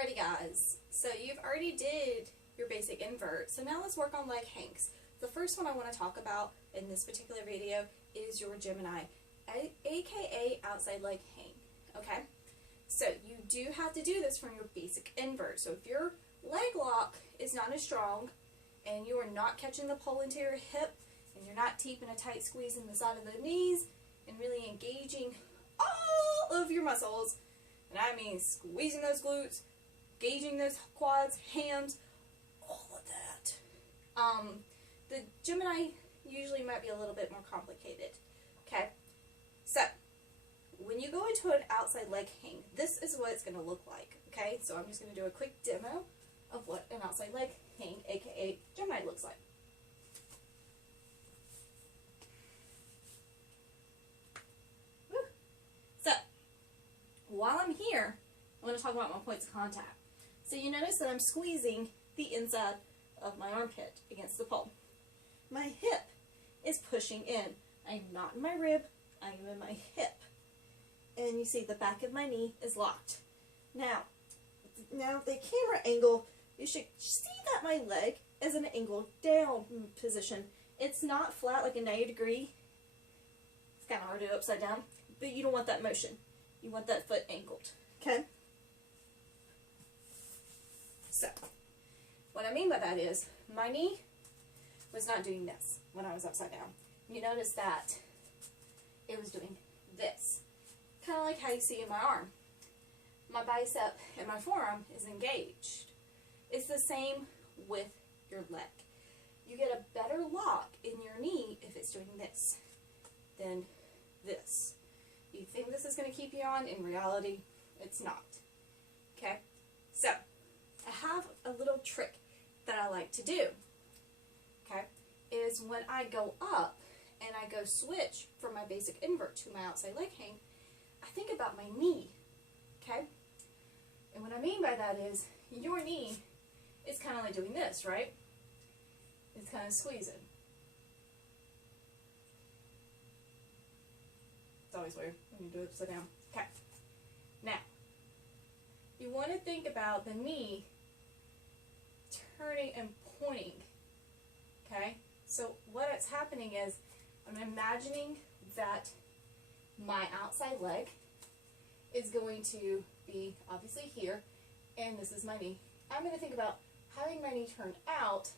Alrighty guys, so you've already did your basic invert, so now let's work on leg hangs. The first one I want to talk about in this particular video is your Gemini, aka outside leg hang, okay? So you do have to do this from your basic invert. So if your leg lock is not as strong and you are not catching the pole into your hip and you're not keeping a tight squeeze in the side of the knees and really engaging all of your muscles, and I mean squeezing those glutes, gauging those quads, hams, all of that. The Gemini usually might be a little bit more complicated. Okay, so when you go into an outside leg hang, this is what it's going to look like. Okay, so I'm just going to do a quick demo of what an outside leg hang, aka Gemini, looks like. Woo. So while I'm here, I'm going to talk about my points of contact. So you notice that I'm squeezing the inside of my armpit against the pole. My hip is pushing in. I'm not in my rib, I am in my hip. And you see the back of my knee is locked. Now the camera angle, you should see that my leg is an angled down position. It's not flat like a 90 degree. It's kind of hard to do upside down, but you don't want that motion. You want that foot angled, okay? So, what I mean by that is, my knee was not doing this when I was upside down. You notice that it was doing this. Kind of like how you see in my arm. My bicep and my forearm is engaged. It's the same with your leg. You get a better lock in your knee if it's doing this than this. You think this is going to keep you on, in reality, it's not. Okay? So, I have a little trick that I like to do. Okay? Is when I go up and I go switch from my basic invert to my outside leg hang, I think about my knee. Okay? And what I mean by that is, your knee is kind of like doing this, right? It's kind of squeezing. It's always weird when you do it upside down. Okay. Now, you want to think about the knee turning and pointing. Okay? So what's happening is, I'm imagining that my outside leg is going to be obviously here, and this is my knee. I'm going to think about having my knee turned out,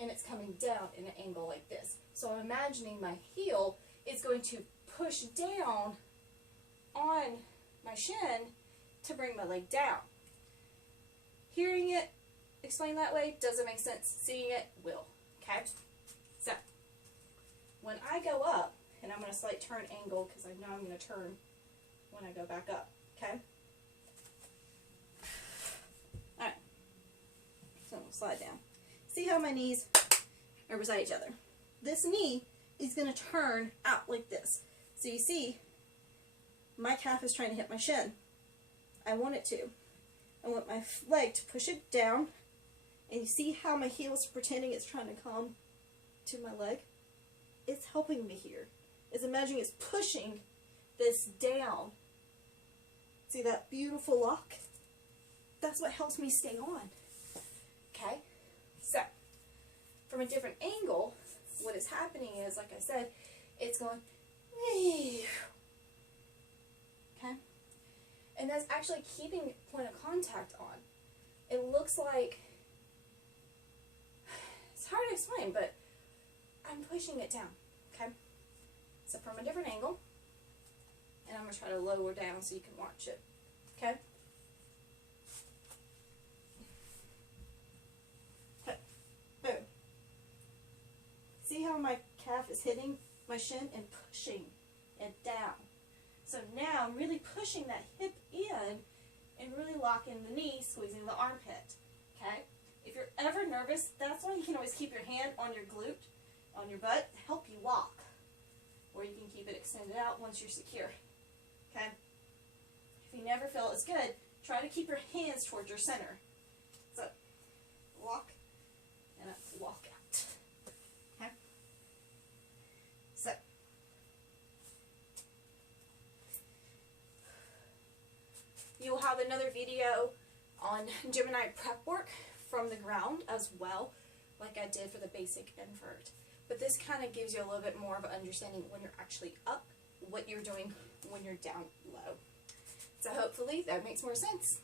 and it's coming down in an angle like this. So I'm imagining my heel is going to push down on my shin to bring my leg down. Hearing it explained that way doesn't make sense. Seeing it will. Okay? So, when I go up, and I'm going to slight turn angle because I know I'm going to turn when I go back up. Okay? Alright. So I'm going to slide down. See how my knees are beside each other? This knee is going to turn out like this. So you see, my calf is trying to hit my shin. I want it to. I want my leg to push it down. And you see how my heel is pretending it's trying to come to my leg? It's helping me here. It's imagining it's pushing this down. See that beautiful lock? That's what helps me stay on. Okay? So, from a different angle, what is happening is, like I said, it's going, okay? And that's actually keeping point of contact on. It looks like, it's hard to explain, but I'm pushing it down, okay? So from a different angle, and I'm going to try to lower down so you can watch it, okay? Boom. See how my calf is hitting my shin and pushing it down. So now I'm really pushing that hip in and really locking the knee, squeezing the armpit, okay? If you're ever nervous, that's why you can always keep your hand on your glute, on your butt, to help you walk. Or you can keep it extended out once you're secure. Okay? If you never feel as good, try to keep your hands towards your center. So, walk, and walk out. Okay? So, you'll have another video on Gemini prep work from the ground as well, like I did for the basic invert. But this kind of gives you a little bit more of an understanding when you're actually up, what you're doing when you're down low. So hopefully that makes more sense.